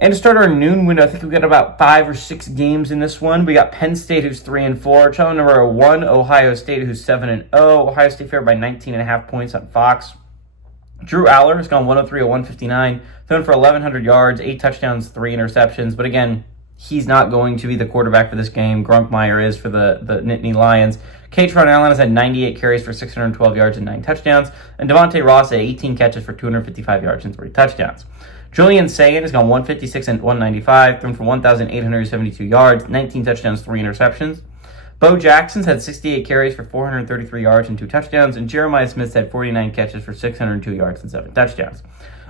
And to start our noon window, I think we've got about 5 or 6 games in this one. We got Penn State, who's 3-4. Challenge number 1, Ohio State, who's 7-0. Ohio State favored by 19.5 points on Fox. Drew Aller has gone 103 of 159, thrown for 1,100 yards, 8 touchdowns, 3 interceptions. But again, he's not going to be the quarterback for this game. Grunkmeyer is for the Nittany Lions. Katron Allen has had 98 carries for 612 yards and 9 touchdowns. And Devontae Ross had 18 catches for 255 yards and 3 touchdowns. Julian Sayin has gone 156 and 195, thrown for 1,872 yards, 19 touchdowns, 3 interceptions. Bo Jackson's had 68 carries for 433 yards and 2 touchdowns, and Jeremiah Smith's had 49 catches for 602 yards and 7 touchdowns.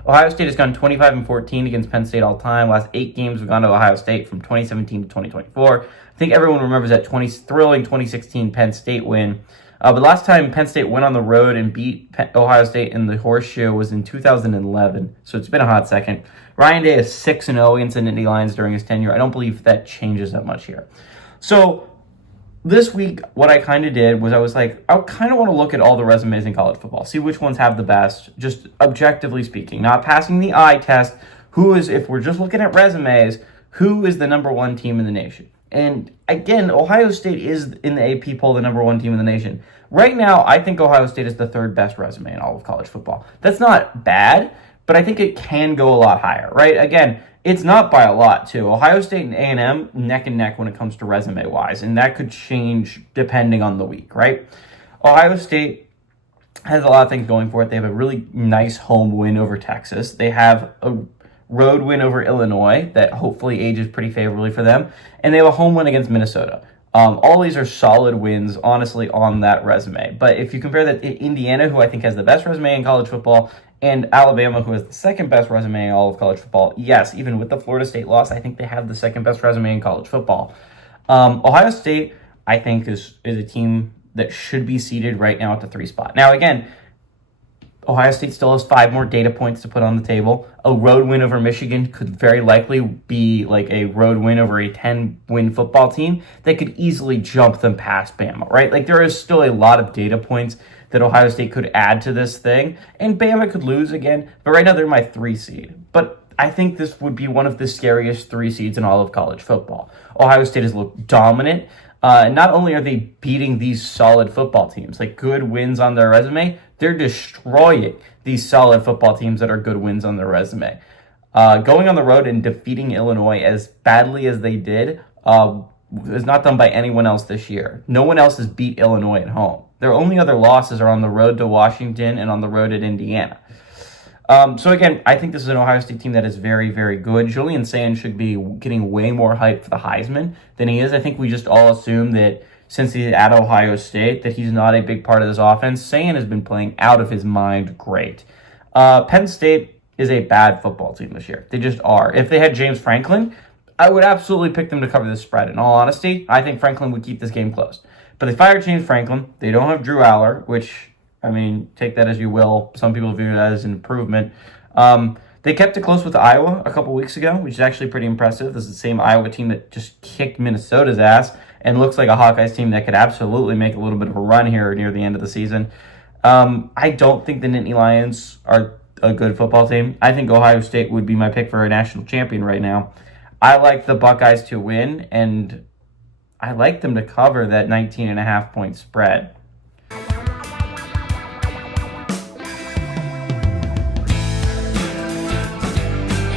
Ohio State has gone 25 and 14 against Penn State all time. Last 8 games have gone to Ohio State from 2017 to 2024. I think everyone remembers that thrilling 2016 Penn State win. But last time Penn State went on the road and beat Ohio State in the Horseshoe was in 2011, so it's been a hot second. Ryan Day is 6-0 against the Nittany Lions during his tenure. I don't believe that changes that much here. So this week, what I kind of did was I was like, I kind of want to look at all the resumes in college football, see which ones have the best, just objectively speaking, not passing the eye test. Who is, if we're just looking at resumes, who is the number 1 team in the nation? And again, Ohio State is in the AP poll the number 1 team in the nation. Right now, I think Ohio State is the 3rd best resume in all of college football. That's not bad, but I think it can go a lot higher, right? Again, it's not by a lot, too. Ohio State and A&M neck and neck when it comes to resume-wise, and that could change depending on the week, right? Ohio State has a lot of things going for it. They have a really nice home win over Texas. They have a road win over Illinois that hopefully ages pretty favorably for them, and they have a home win against Minnesota. All these are solid wins, honestly, on that resume. But if you compare that to Indiana, who I think has the best resume in college football, and Alabama, who has the 2nd best resume in all of college football, yes, even with the Florida State loss, I think they have the 2nd best resume in college football. Ohio State, I think, is a team that should be seated right now at the 3 spot. Now, again, Ohio State still has 5 more data points to put on the table. A road win over Michigan could very likely be like a road win over a 10-win football team that could easily jump them past Bama, right? Like, there is still a lot of data points that Ohio State could add to this thing, and Bama could lose again, but right now they're my 3 seed. But I think this would be one of the scariest 3 seeds in all of college football. Ohio State has looked dominant. Not only are they beating these solid football teams, like good wins on their resume, they're destroying these solid football teams that are good wins on their resume. Going on the road and defeating Illinois as badly as they did was not done by anyone else this year. No one else has beat Illinois at home. Their only other losses are on the road to Washington and on the road at Indiana. So again, I think this is an Ohio State team that is very, very good. Julian Sayin should be getting way more hype for the Heisman than he is. I think we just all assume that since he's at Ohio State, that he's not a big part of this offense. Sayin has been playing out of his mind great. Penn State is a bad football team this year. They just are. If they had James Franklin, I would absolutely pick them to cover this spread. In all honesty, I think Franklin would keep this game close. But they fired James Franklin. They don't have Drew Aller, which, I mean, take that as you will. Some people view that as an improvement. They kept it close with Iowa a couple weeks ago, which is actually pretty impressive. This is the same Iowa team that just kicked Minnesota's ass and looks like a Hawkeyes team that could absolutely make a little bit of a run here near the end of the season. I don't think the Nittany Lions are a good football team. I think Ohio State would be my pick for a national champion right now. I like the Buckeyes to win, and I like them to cover that 19.5 point spread.